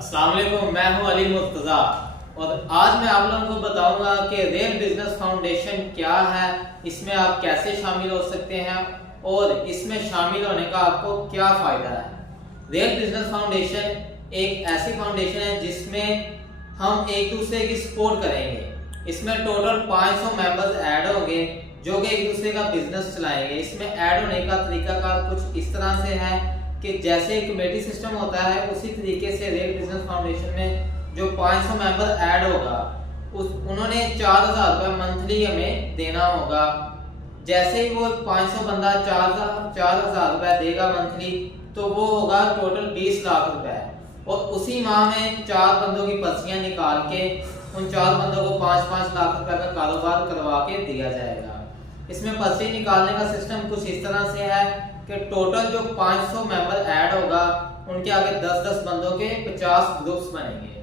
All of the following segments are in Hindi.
अस्सलाम वालेकुम, मैं हूं अली मुर्तज़ा और आज मैं आप लोगों को बताऊंगा कि रियल बिजनेस फाउंडेशन क्या है, इसमें आप कैसे शामिल हो सकते हैं और इसमें शामिल होने का आपको क्या फ़ायदा है। रियल बिजनेस फाउंडेशन एक ऐसी फाउंडेशन है जिसमें हम एक दूसरे की सपोर्ट करेंगे। इसमें टोटल 500 मेंबर्स ऐड होंगे जो कि एक दूसरे का बिजनेस चलाएंगे। इसमें ऐड होने का तरीकाकार कुछ इस तरह से है कि जैसे एक कमेटी सिस्टम होता है उसी तरीके से रियल बिजनेस फाउंडेशन में जो 500 मेंबर ऐड होगा उन्होंने 4000 रुपये मंथली हमें देना होगा। जैसे ही वो 500 बंदा 4000 रुपये देगा मंथली, तो वो होगा टोटल 20 लाख रुपए और उसी माह में 4 बंदों की पर्चियां निकाल के उन 4 बंदों को 5-5 लाख रुपए का कारोबार करवा के दिया जाएगा। इसमें पर्ची निकालने का सिस्टम कुछ इस तरह से है कि टोटल जो 500 मेंबर ऐड होगा उनके आगे 10-10 बंदों के 50 ग्रुप्स बनेंगे।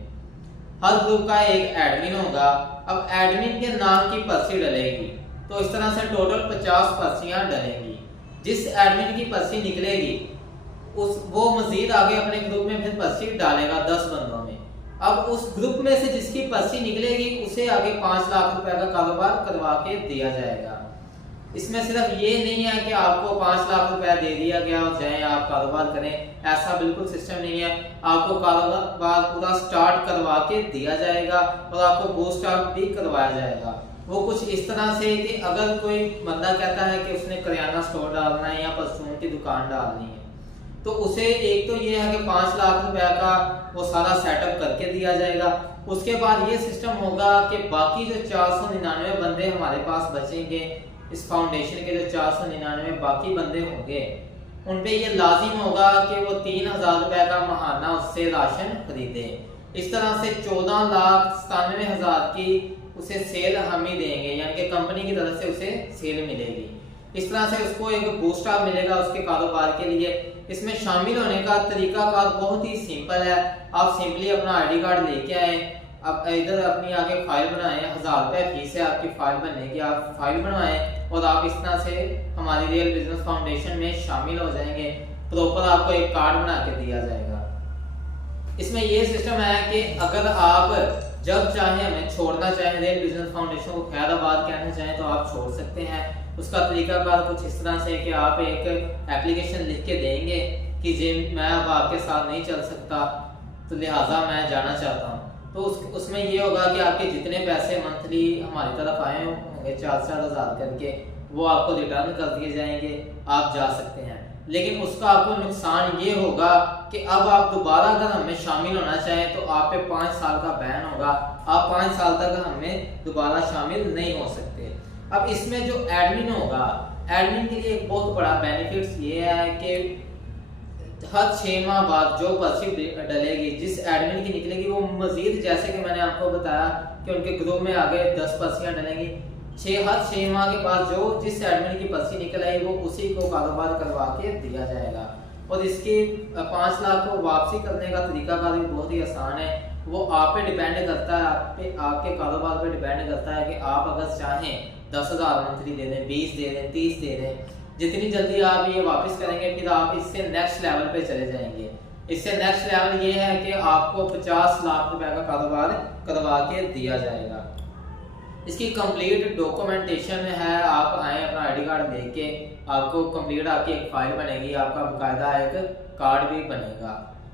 हर ग्रुप का एक एडमिन होगा। अब एडमिन के नाम की पर्ची डलेगी, तो इस तरह से टोटल 50 पर्चियां डलेंगी। जिस एडमिन की पर्ची निकलेगी वो मजीद आगे अपने ग्रुप में फिर पर्ची डालेगा 10 बंदों में। अब उस ग्रुप में से जिसकी पर्ची निकलेगी उसे आगे 5 लाख रुपए का कारोबार करवा के दिया जाएगा। इसमें सिर्फ ये नहीं है कि आपको 5 लाख रुपया दे दिया गया और जाएं आप कारोबार करें, ऐसा बिल्कुल सिस्टम नहीं है। आपको कारोबार पूरा स्टार्ट करवा के दिया जाएगा और आपको बूस्ट अप भी करवाया जाएगा। वो कुछ इस तरह से कि अगर कोई बंदा कहता है कि उसने करियाना स्टोर डालना है या परचून की दुकान डालनी है, तो उसे एक तो ये है कि 5 लाख रुपया का वो सारा सेटअप करके दिया जाएगा। उसके बाद ये सिस्टम होगा कि बाकी जो 499 बंदे हमारे पास बचेंगे, इस फाउंडेशन के जो 499 बाकी बंदे होंगे, उन पे ये लाजिम होगा कि वो 3000 रुपए का महाना उससे राशन खरीदे। इस तरह से 14,97,000 की उसे सेल हम ही देंगे, यानी कि कंपनी की तरफ से उसे सेल मिलेगी। इस तरह से उसको एक बूस्ट अप मिलेगा उसके कारोबार के लिए। इसमें शामिल होने का तरीकाकार बहुत ही सिंपल है। आप सिंपली अपना आईडी कार्ड लेके आए, अब इधर अपनी आगे फाइल बनाएं, 1000 रुपए फीस है आपकी फाइल बनने की, आप फाइल बनवाएं और आप इस तरह से हमारी रियल बिजनेस फाउंडेशन में शामिल हो जाएंगे। प्रॉपर आपको एक कार्ड बना के दिया जाएगा। इसमें ये सिस्टम है कि अगर आप जब चाहें हमें छोड़ना चाहें, रियल बिजनेस फाउंडेशन को खैराबाद कहना चाहें, तो आप छोड़ सकते हैं। उसका तरीकाकार कुछ इस तरह से कि आप एक एप्लीकेशन लिख के देंगे कि जी मैं अब आपके साथ नहीं चल सकता, तो लिहाजा मैं जाना चाहता हूँ। तो उसमें ये होगा कि आपके जितने पैसे मंथली हमारी तरफ आए होंगे 4-4 हज़ार करके, वो आपको रिटर्न कर दिए जाएंगे, आप जा सकते हैं। लेकिन उसका आपको नुकसान ये होगा कि अब आप दोबारा अगर हमें शामिल होना चाहें तो आप पे 5 साल का बैन होगा। आप 5 साल तक हमें दोबारा शामिल नहीं हो सकते। अब इसमें जो एडमिन होगा, एडमिन के लिए एक बहुत बड़ा बेनिफिट्स ये है कि हर 6 माह बाद जो पर्ची डलेगी, जिस एडमिन की निकलेगी, वो मजीद जैसे कि मैंने आपको बताया कि उनके ग्रुप में आगे 10 पर्चियां डलेंगी। हर 6 माह के बाद जो जिस एडमिन की पर्ची निकल आई वो उसी को कारोबार करवा के दिया जाएगा। और इसकी 5 लाख को वापसी करने का तरीका भी बहुत ही आसान है। वो आप पे डिपेंड करता है, आपके कारोबार पे डिपेंड करता है कि आप अगर चाहें 10,000 मंथली दे दें, 20 दे दें, 30 दे दें। जितनी जल्दी आप ये वापस करेंगे फिर आप इससे नेक्स्ट लेवल पे चले जाएंगे। इससे नेक्स्ट लेवल ये है कि आपको 50 लाख रुपए का कारोबार करवा के दिया जाएगा। इसकी कंप्लीट डॉक्यूमेंटेशन है, आप आए अपना आईडी कार्ड लेके, आपको कंप्लीट आपकी एक फाइल बनेगी, आपका बाकायदा एक कार्ड भी बनेगा।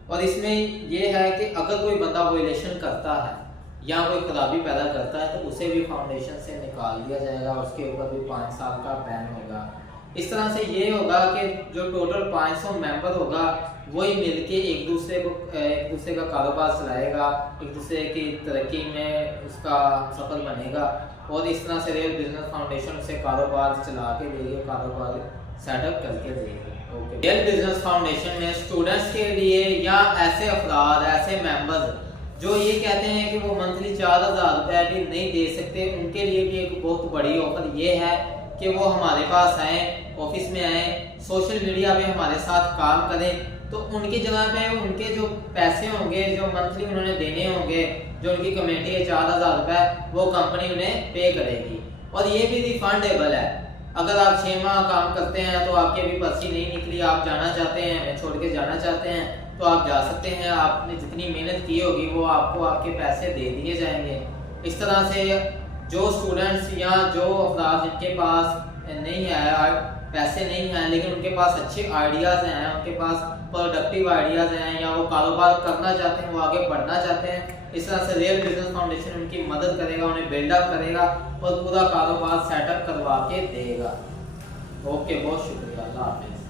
और इसमें ये है कि अगर कोई बंदा वायलेशन करता है या कोई खराबी पैदा करता है तो उसे भी फाउंडेशन से निकाल दिया जाएगा, उसके ऊपर भी 5 साल का बैन होगा। इस तरह से ये होगा कि जो टोटल 500 मेंबर होगा वही मिलके एक दूसरे का कारोबार चलाएगा, एक दूसरे की तरक्की में उसका सफल बनेगा। और इस तरह से रियल बिजनेस फाउंडेशन से कारोबार चला के देगी, कारोबार सेटअप करके देगी। रियल बिजनेस फाउंडेशन में स्टूडेंट्स के लिए या ऐसे अफराद, ऐसे मेंबर्स जो ये कहते हैं कि वो मंथली 4000 रुपये भी नहीं दे सकते, उनके लिए भी एक बहुत बड़ी ऑफर ये है कि वो हमारे पास आए, ऑफिस में आए, सोशल मीडिया पे हमारे साथ काम करें। तो उनकी जगह पे उनके जो पैसे होंगे, जो मंथली उन्होंने देने होंगे, जो उनकी कमेटी है 4000 रुपये, वो कंपनी उन्हें पे करेगी। और ये भी रिफंडेबल है। अगर आप 6 माह काम करते हैं तो आपकी अभी पर्ची नहीं निकली, आप जाना चाहते हैं, हमें छोड़ के जाना चाहते हैं, तो आप जा सकते हैं, आपने जितनी मेहनत की होगी वो आपको आपके पैसे दे दिए जाएंगे। इस तरह से जो स्टूडेंट्स या जो अफराद जिनके पास नहीं है, पैसे नहीं हैं, लेकिन उनके पास अच्छे आइडियाज़ हैं, उनके पास प्रोडक्टिव आइडियाज़ हैं, या वो कारोबार करना चाहते हैं, वो आगे बढ़ना चाहते हैं, इस तरह से रियल बिजनेस फाउंडेशन उनकी मदद करेगा, उन्हें बिल्डअप करेगा और पूरा कारोबार सेटअप करवा के देगा। ओके, बहुत शुक्रिया, अल्लाह हाफिज़।